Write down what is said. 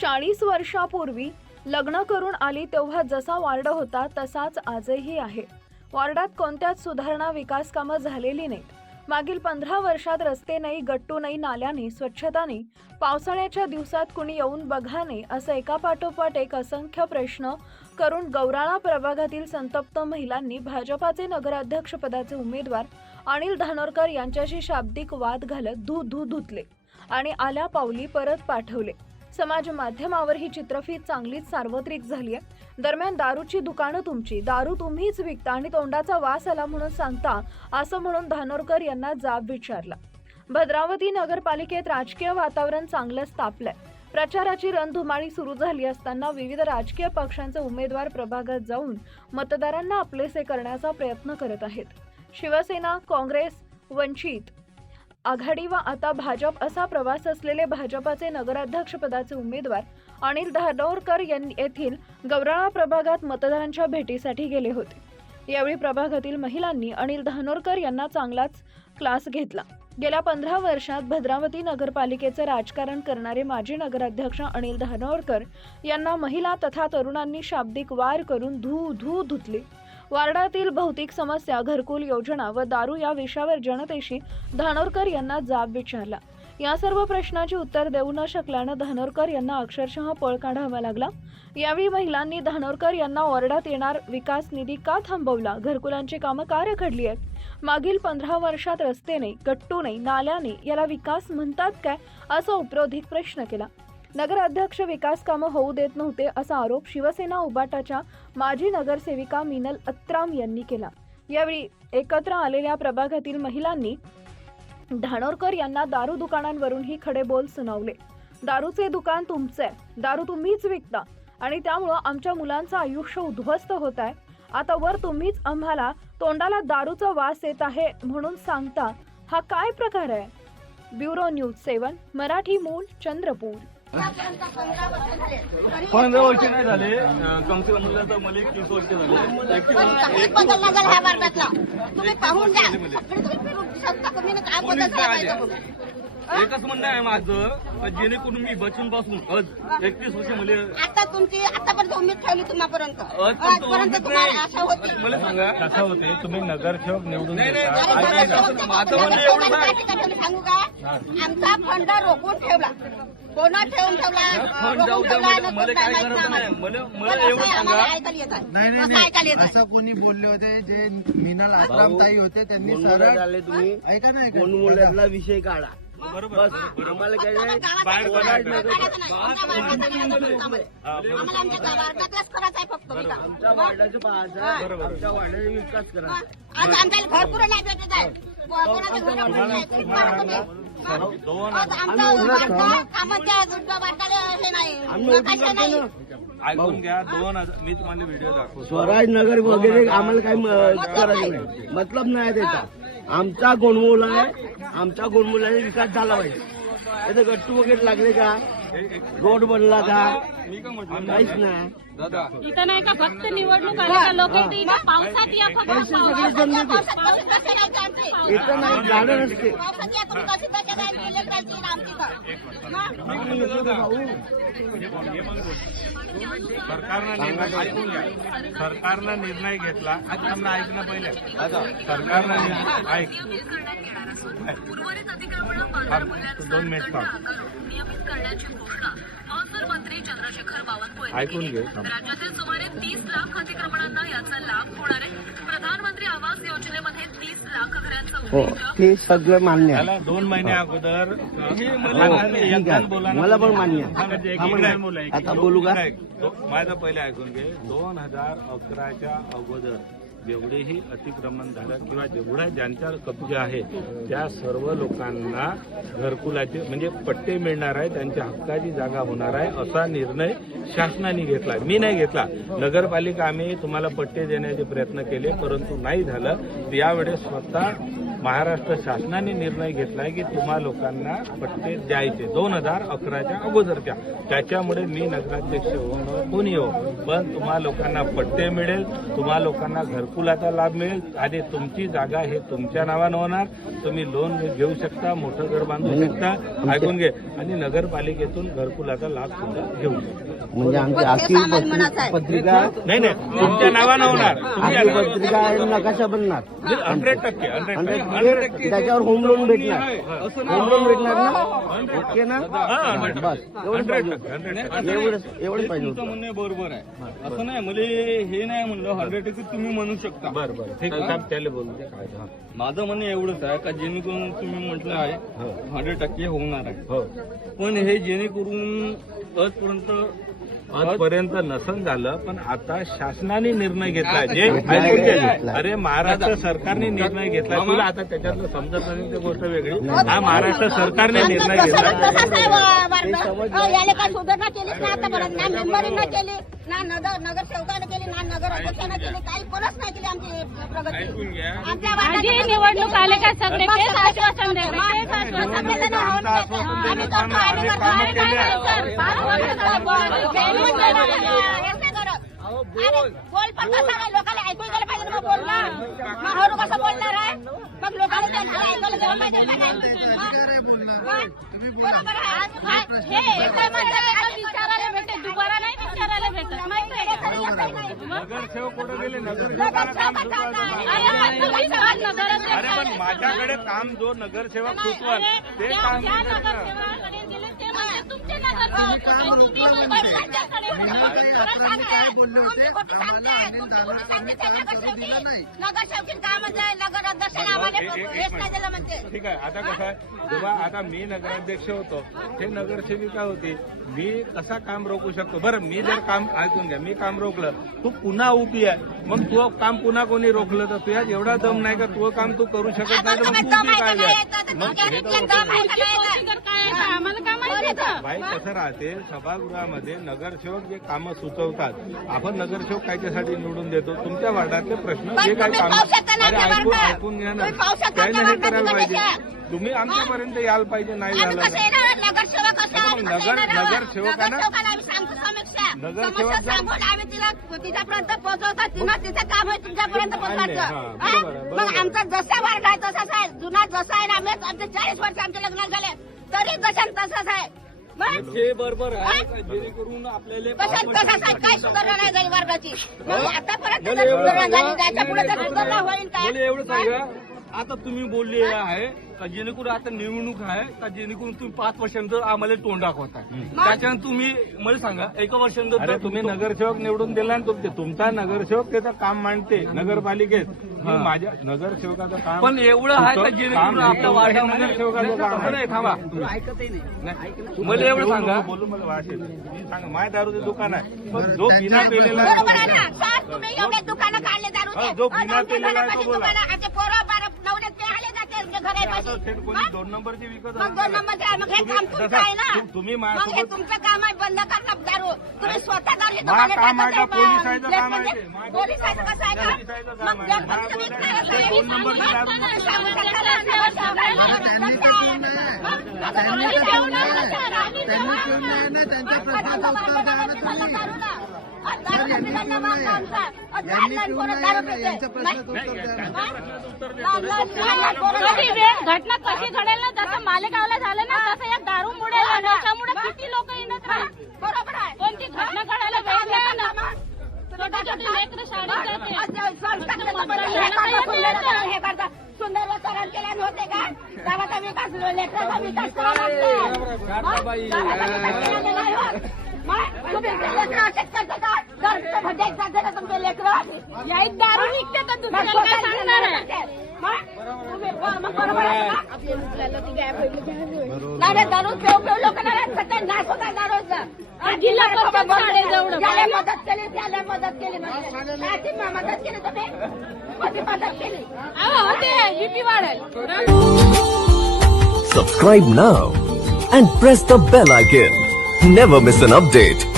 चाळीस वर्षापूर्वी लग्न करून आली तेव्हा जसा वार्ड होता तसाच आजही आहे. वार्डात कोणत्याच सुधारणा विकास कामं झालेली नाहीत. मागील पंधरा वर्षात रस्ते नाही गट्टू नाही नाल्याने स्वच्छता नाही. पावसाळ्याच्या दिवसात कुणी येऊन बघा नाही असं एकापाठोपाठ एक असंख्य प्रश्न करून गौराळा प्रभागातील संतप्त महिलांनी भाजपाचे नगराध्यक्षपदाचे उमेदवार अनिल धानोरकर यांच्याशी शाब्दिक वाद घालत धू धू धुतले आणि आल्या पावली परत पाठवले. समाज माध्यमावर ही चित्रफीत चांगलीच सार्वत्रिक झाली आहे. दरम्यान दारूची दुकानं तुमची. दारू तुम्हीच विकता आणि तोंडाचा वास आला म्हणून सांगता असं म्हणून धानोरकर यांना जाब विचारला. भद्रावती नगरपालिकेत राजकीय वातावरण चांगलंच तापलंय. प्रचाराची रणधुमाळी सुरू झाली असताना विविध राजकीय पक्षांचे उमेदवार प्रभागात जाऊन मतदारांना आपलेसे करण्याचा प्रयत्न करत आहेत. शिवसेना काँग्रेस वंचित आघाडी व आता भाजप असा प्रवास असलेले भाजपाचे नगराध्यक्षपदाचे उमेदवार अनिल धानोरकर यांनी येथील गौराळा प्रभागात मतदारांच्या भेटीसाठी गेले होते. यावेळी प्रभागातील महिलांनी अनिल धानोरकर यांना चांगलाच क्लास घेतला. गेल्या पंधरा वर्षात भद्रावती नगरपालिकेचे राजकारण करणारे माजी नगराध्यक्ष अनिल धानोरकर यांना महिला तथा तरुणांनी शाब्दिक वार करून धू धू धुतली. वार्डातील भौतिक समस्या घरकुल योजना व दारू या विषयावर जनतेशी धानोरकर यांना जाब विचारला. या सर्व प्रश्नाची उत्तर देऊ न शकल्यानं धानोरकर यांना अक्षरशः पळ काढावा लागला. यावेळी महिलांनी धानोरकर यांना ओरडात येणार विकास निधी का थांबवला? घरकुलांची कामं का रखडली आहेत? मागील पंधरा वर्षात रस्ते नाही गट्टू नाही नाल्या नाही याला विकास म्हणतात काय? असा उपरोधिक प्रश्न केला. नगराध्यक्ष विकास कामं होऊ देत नव्हते असा आरोप शिवसेना उबाटाच्या माजी नगरसेविका मिनल अत्राम यांनी केला. यावेळी एकत्र आलेल्या प्रभागातील महिलांनी धानोरकर यांना दारू दुकानांवरूनही खडे बोल सुनावले. दारूचे दुकान तुमचे आहे. दारू तुम्हीच विकता आणि त्यामुळं आमच्या मुलांचं आयुष्य उद्ध्वस्त होत आहे आता वर तुम्हीच आम्हाला तोंडाला दारूचा वास येत आहे म्हणून सांगता हा काय प्रकार आहे? ब्युरो न्यूज सेवन मराठी मूल चंद्रपूर. पंधरा वर्ष नाही झाले. अं, कमसे कम मुलाचा मला एक तीस वर्ष झाले. एक बदल ह्या तुम्ही पाहून द्या काय बदल. एकच म्हणणं आहे माझं का जेणेकरून मी बचून पासून आज एकतीस वर्ष मला आता तुमची आतापर्यंत उमेद ठेवली तुम्हापर्यंत? आजपर्यंत तुम्हाला नाही. आशा होती. मला सांगा. कसं होते? तुम्ही नगरसेवक निवडून सांगू का? आमचा फंड रोखून ठेवला. कोणा ठेवून ठेवला? रोखून ठेवला ऐकायला येत असं कोणी बोलले होते जे मीनल आश्रम ताई होते त्यांनी सरळ ऐका ना ऐका. विषय काढा. बरोबर आम्हाला काय बाहेर विकास. करा. आज आमच्याला घरकुलं नाही भेटत आहे. आज कामाच्या हे नाही. नकाशा नाही. ऐकून घ्या दोन हजार मी तुम्हाला व्हिडिओ दाखवतो. स्वराज नगर वगैरे आम्हाला काही म- करायचं नाही. मतलब नाही त्याचा. आमचा गोणमूल आहे. आमच्या गोणमुलाने विकास झाला पाहिजे. इथे गट्टू वगैरे लागले का? रोड बनला का? काहीच नाही. इथं नाही का फक्त निवडणूक आली का लोक पावसात या फक्त? सरकारनं निर्णय ऐकून घ्या. सरकारनं निर्णय घेतला. आता ऐकणं पहिले. सरकारनं ऐक. थांब, तू थांब. ऐकून घे थांब. राज्यातील सुमारे तीस लाख अतिक्रमणांना याचा लाभ होणार आहे प्रधानमंत्री आवास योजनेमध्ये तीस लाख घरांचा हो ते सगळं मान्य आहे त्याला दोन महिने अगोदर हे हो, मला ठीक आहे. मला पण मान्य आहे. हा, म्हणजे हा, एक- आता बोलू का? माझं पहिले ऐकून घे दोन हजार अकराच्या अगोदर जेवढेही अतिक्रमण झालं किंवा जेवढा ज्यांच्या कब्जा आहे त्या सर्व लोकांना घरकुलाचे म्हणजे पट्टे मिळणार आहे त्यांच्या हक्काची जागा होणार आहे असा निर्णय शासनाने घेतला. मी नाही घेतला. नगरपालिका आम्ही तुम्हाला पट्टे देण्याचे प्रयत्न केले परंतु नाही झालं. यावेळेस स्वतः महाराष्ट्र शासनाने निर्णय घेतलाय की तुम्हा लोकांना पट्टे द्यायचे. दोन हजार अकराच्या अगोदरच्या त्याच्यामुळे मी नगराध्यक्ष होणं कोणी हो पण तुम्हा लोकांना पट्टे मिळेल तुम्हा लोकांना घरकुलाचा लाभ मिळेल. आणि तुमची जागा हे तुमच्या नावानं होणार. तुम्ही लोन घेऊ शकता मोठं घर बांधू शकता. ऐकून घे. आणि नगरपालिकेतून घरकुलाचा लाभ सुद्धा घेऊ शकता. म्हणजे आमची पत्रिका पत्रिका नाही नाही. तुमच्या नावानं होणार. तुम्ही पत्रिका नकाशा बनणार? हंड्रेड टक्के हंड्रेड टक्के त्याच्यावर होम लोन भेटणार. होम लोन भेटणार ना? ओके ना? बस एवढंच पाहिजे. एवढंच एवढंच पाहिजे तुमचं म्हणणं बरोबर आहे. असं नाही मला हे नाही म्हणलं हंड्रेड टक्के तुम्ही म्हणू शकता. बरं बरं. ठीक आहे? त्याला बोलू दे. काय ते. माझं म्हणणं एवढंच आहे का जेणेकरून तुम्ही म्हटलं आहे हो. हंड्रेड टक्के होणार आहे. हो. पण हे जेणेकरून आजपर्यंत आजपर्यंत नसन झालं पण आता शासनाने निर्णय घेतलाय जे. अरे महाराष्ट्र सरकारने निर्णय घेतलाय तुला आता त्याच्यातलं समजत नाही ती गोष्ट वेगळी. हा महाराष्ट्र सरकारने निर्णय केलीच ना आतापर्यंत ना मेंबरीनं केली ना नगर नगरसेवकानं केली ना नगर अध्यक्षानं केली. काही कोणच नाही केली आमची प्रगती. आमच्या निवडणूक आले का सगळे? आश्वासन देते. आश्वासन आम्ही आम्ही कामं आम्ही बोल. पण कसा लोकांना ऐकून गेलं पाहिजे मग बोल ना मग हरू कसं बोलणार आहे मग लोकांना त्यांचं ऐकायला गेलं पाहिजे बरोबर आहे हे एका माणसाला एका विचारायला भेटते दुबारा नाही विचारायला भेटत माहिती आहे का? नगरसेवक कुठे गेले नगरसेवक नगरसेवकाला काम आता सुचवायचं. अरे पण. माझ्याकडे काम जो नगरसेवक सुचवाल ते काम मी करणार. म्हणजे तुमचे नगरसेवक. तुम्ही बोलले होते. आम्हाला. अनिल दादा. दिलं नाही. ठीक आहे आता कसं आहे? जेव्हा आता मी नगराध्यक्ष होतो ते नगरसेविका होती. मी कसा काम रोखू शकतो? बरं मी जर काम ऐकून घ्या मी काम रोखलं. तू पुन्हा उभी आहे. मग तू काम पुन्हा कोणी रोखलं तर तुझ्यात एवढा दम नाही का? तू काम तू करू शकत नाही तर मग तू काय आहे? मग हे तर? आम्हाला बाई कसं राहते? सभागृहामध्ये नगरसेवक जे कामं सुचवतात आपण नगरसेवक कायच्यासाठी निवडून देतो? तुमच्या वार्डातले प्रश्न जे काही काम ऐकून. ऐकून घ्या ना. तुम्ही पाहू शकता त्याने आमच्या हे करायला पाहिजे? तुम्ही आमच्यापर्यंत यायला पाहिजे. नाही झालं नगर-? नगरसेवकांना- नगरसेवक तिच्यापर्यंत पोहोचवतात तिचं काम आहे तुमच्यापर्यंत नाही, मग. आमचा जसा वार्ड आहे तसाच आहे. जुना जसा आहे ना आम्ही आमचे चाळीस वर्ष आमचे लग्न झाले. तरी जशान तसाच आहे? मग? हे बरोबर आहे आपल्याला कशात तसाच आहे? काय सुधारणा नाही झाली वर्गाची मग आतापर्यंत जर सुधारणा झाली त्याच्या पुढे जर सुधारणा होईल मला काय एवढं सांगा. आता तुम्ही बोलले आहे का जेणेकरून आता निवडणूक आहे का जेणेकरून तुम्ही पाच वर्षांतर आम्हाला तोंड दाखवताय त्याच्यानंतर तुम्ही मला सांगा एका वर्षांतर अरे तुम्ही नगरसेवक निवडून दिला ना तुमचे तुमचा नगरसेवक त्याचं काम मांडते नगरपालिकेत. माझ्या नगरसेवकाचं काम पण एवढं आहे का जेणेकरून काम आपल्या वार्डामध्ये नगरसेवकाचं काम नाही. थांबा. नाही. मला एवढं सांगा. बोलू मला. मी सांग माय दारूचं दुकान आहे. पण जो बिना पेलेला बरोबर आहे ना. सर तुम्ही एवढे दुकानं काढले दारूचे. हा, जो बिना पेलेला आहे तो बोला. दुकानं, आमचे पोरं बारा नवऱ्यात ते आले घरापाशी थेट कोणी मग? दोन नंबरची विकत मग दोन नंबरचे आहे. मग हे तुम्ही- काम तुमचं जसं आहे ना तु- तुम्ही मग हे माझ्यासोबत तुमचं काम आहे बंद करणं दारू तुम्ही स्वतः दारूचे मा दुकाने काम आहे टाकत का? आहे, पोलिसाचं ब्लॅक काम आहे मध्ये. ते. मा- पोलिसाचं कसं आहे का पोलिसाचं काम मग आहे. जर मा तुम्ही बोलायचं. करत ते आहे, दोन नंबरची दारू मग नको. सांगू शकता ना, नगरसेवकाला, नगरसेवक आहे. मग नगरसेवक ठेवू नका सर. आम्ही त्यांनी ठेवून नाही ना त्यांचा प्रश्न सोडवता आला तुम्ही दारू यांनी ठेवून नाही यांनी ठेवून नाही ना यांच्या प्रश्नाचं उत्तर द्या ना. घटना कशी घडेल ना जसं मालेगावला झालं ना तसं या दारू मुळे त्यामुळे किती लोक येणार बरोबर आहे कोणती घटना घडायला वेळ नाही ना शाळेत जाते केल्याने होते का गावाचा विकास लेकराचा विकास करावा लागतो. तुम्ही करता का? घरचं म्हणजे एक जाते ना तुमचे लेकरं. याईत दारू निघते तर मग दुसऱ्याला काय स्वतः सांगणार आहे करते. मग तुम्ही ब- मग बरोबर आहे का? नाही नाही, दारू पेऊ पेऊ लोक नाही सगळं नाश होता दारूचं. हा, जिल्हा परिषद शाळेजवळ. ज्याला मदत केली त्याला मदत केली म्हणजे काय ती मदत केली तुम्ही कधी मदत केली अहो, होते बीपी वाढेल Subscribe now and press the bell icon. Never miss an update.